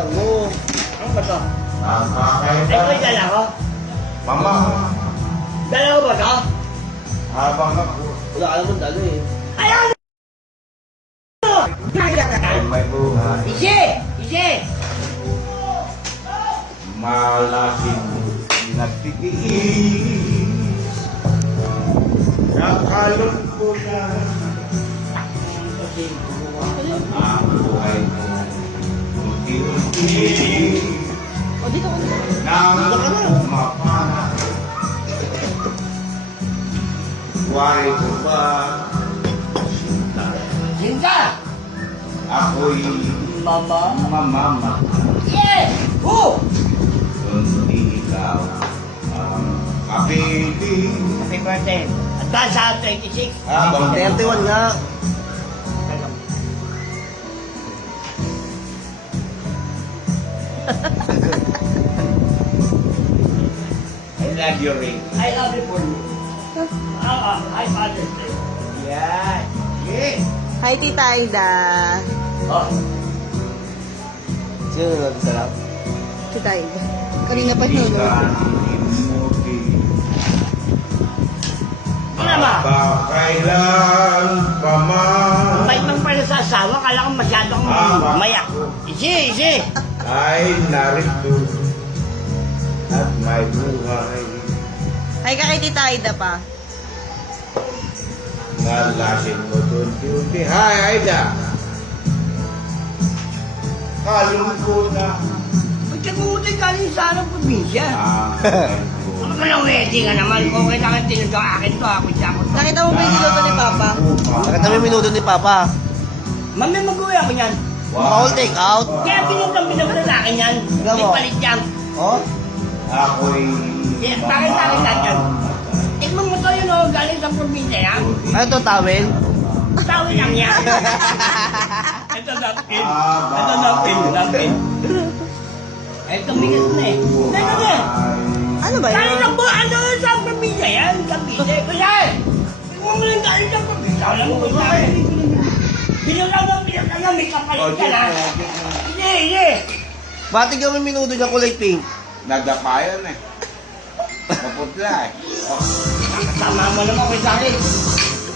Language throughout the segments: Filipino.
hawakan mo. Ano ba to? Nakakaita. Ito yung dala ko? Mama. Dala ko ba to? Habang ako. Wala ka naman dalo eh. Ayaw na! Ay may buhay. Isi! Isi! Malaking nagtitiis. Nakalungkutan. Ang buhay ko. Unti-unti. O, dito ko na. Nang umapana. Buhay ko ba? Sinta! Ako'y Mama! mamama. Yeah! Who? Kundi ikaw ang kapiling. Happy birthday! Advance sa 26. Habang 31 nga. I love you, Ray. I love you for you. I Father's Day. Yan. Yeah. Hi, Tita Aida. Oh. Sino na sarap? Tita Aida. Kanina pa yun. Ano ba? Kailan pa man May mang pala sa asawa, kala ko masyadong mayak. Isi! Isi! ay narito at may buhay Hi ka kay Tita Aida pa. nalasin mo tunti-unti. Hi, Aida! Kalungkutan Magkagutin ka rin sa anong probinsya. ang Ano ka na wedding ka naman? Kung kita ka tinag akin to, ako siya ako to. Nakita mo ba yung niluto ni Papa? Nakita mo yung minuto ni Papa. Mami, mag-uwi ako niyan. All take out. Kaya pinagdang sa akin yan. Tingnan May mo. palit yan. Oh? Ako'y Yeah, bakit sa akin lahat yan? Tignan mo to yun o, galing sa probinsya yan. Ano to, towel? Tawin lang yan. Ito napkin. Ito napkin. Ito bigas na eh. Ito na. Ano ba Galing yun? lang po, ano sa probinsya yan? Cavite. Kuya, tignan mo lang galing sa probinsya. Alam mo ba? Binulaw na, may kapalit ka na. Hindi. Ba't tignan mo yung minuto niya kulay pink? nadapayan eh. Kaputla eh. Tama mo naman ko sa akin.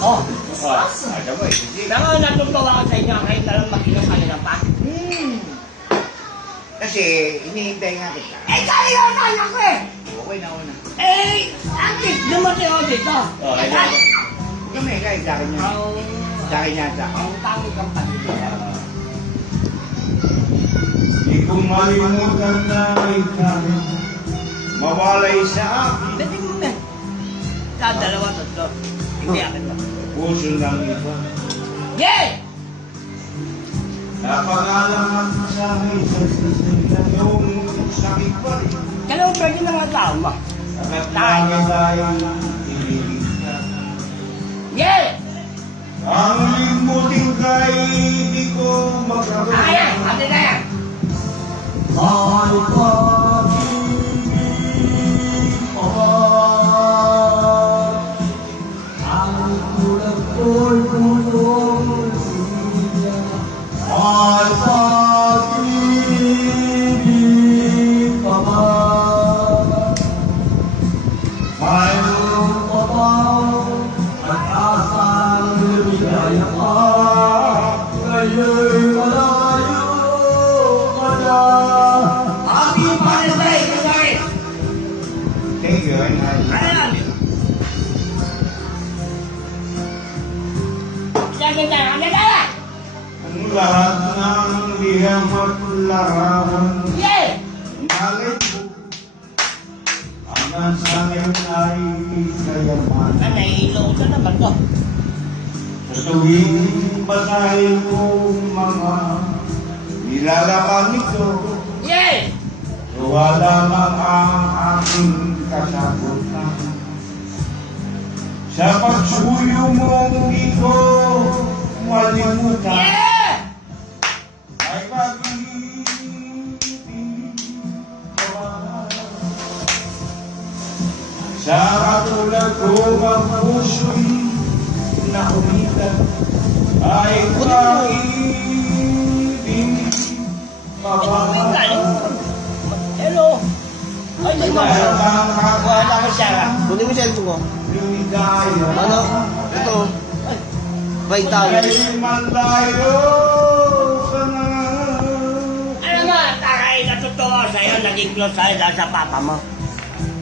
Oh. Ano ba eh? Sige. Pero natutuwa ko sa inyo kahit na lang mag-inom kanina pa. Kasi hinihintay nga kita. Eh, galing ako sa anak ko eh. Okay na una. Eh, akit, dumating ako dito. Oh, ay, kami, kahit sa akin yan. Sa akin yan, sa akin. Ang tangi kang pagkita. Di ko malimutan na ikaw mawalay sa akin. Pwede mo na. Sa dalawa, tatlo. Hindi akin lang. Puso ng iba. Yeah! Napangalaman mo sa akin sa yung sakit pa rin. Kailan mo pwede ng tao mo? At nangyayang inilig ka. Yeah! Ang limutin ka'y di ko Ayan! magkakaroon. Ate na yan! Ay pag-ibig pa ba? Ang kulang ko'y punoy siya. Ay pag-ibig pa ba? Mayroon pa ba ang asang lumigaya ka? Ngayon'y malayo ka na. Happy Father's Day! Kumain! Thank you, Ayan! Sabi tayo, ano na? Ang lahat ng liham at larawan Yeah! Nalay mo hanggang sa ngayon ay kayaman. Nahihilo ka naman to. Sa tuwing basahin ko mga nilalaman nito, Yeah! tuwa lamang ang aking kasagutan. Sa pagsuyo mong di ko malimutan, Yeah! ay pag-ibig ka ba? Sa katulad ko ang puso'y nakumitan, ay pag-ibig ka ba? Kunin mo yung cellphone ko. Ligaya. Ano? Ito. Right towel. Kay malayo ka na. Alam mo, takay na totoo sa'yo, naging close sa'yo dahil sa papa mo.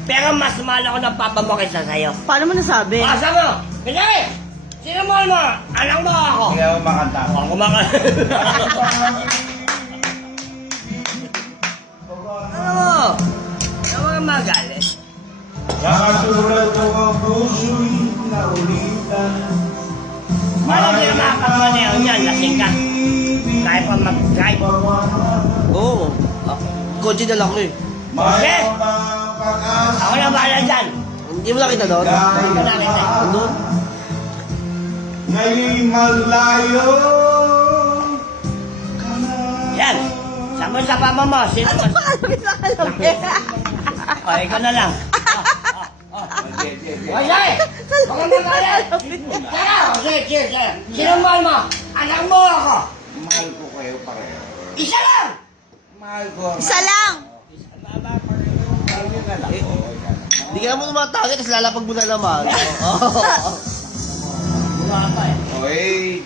Pero mas mahal ako ng papa mo kaysa sa'yo. Paano mo nasabi? Asa mo? Hindi! Sino mo mo? Anak mo ako. Hindi ako makanta. Ako kumakas. Ano mo? Ano mo magalit? Nakatulad ko ang puso'y naulitan. Paano di na makakapanayaw niyan? Lasing ka. Kahit pa mag-drive. Oo. Kotse na lang ko eh. Okay. Pag-asa. Ako na bahala dyan. Hindi mo nakita doon? Doon? Ngayon'y malayo ka na. Yan. Sama sa papa mo. Sino Ano mas... pa alam na alam eh? O, ikaw na lang. Wala eh! Baka magalit! Tara! Sige. Sino mahal mo? Anak mo ako! Mahal ko kayo pareho. Isa lang! Mahal ko. Isa lang. Hindi ka mo tumatagit, tapos lalapag mo na naman. Oo. Wala pa eh. Oy,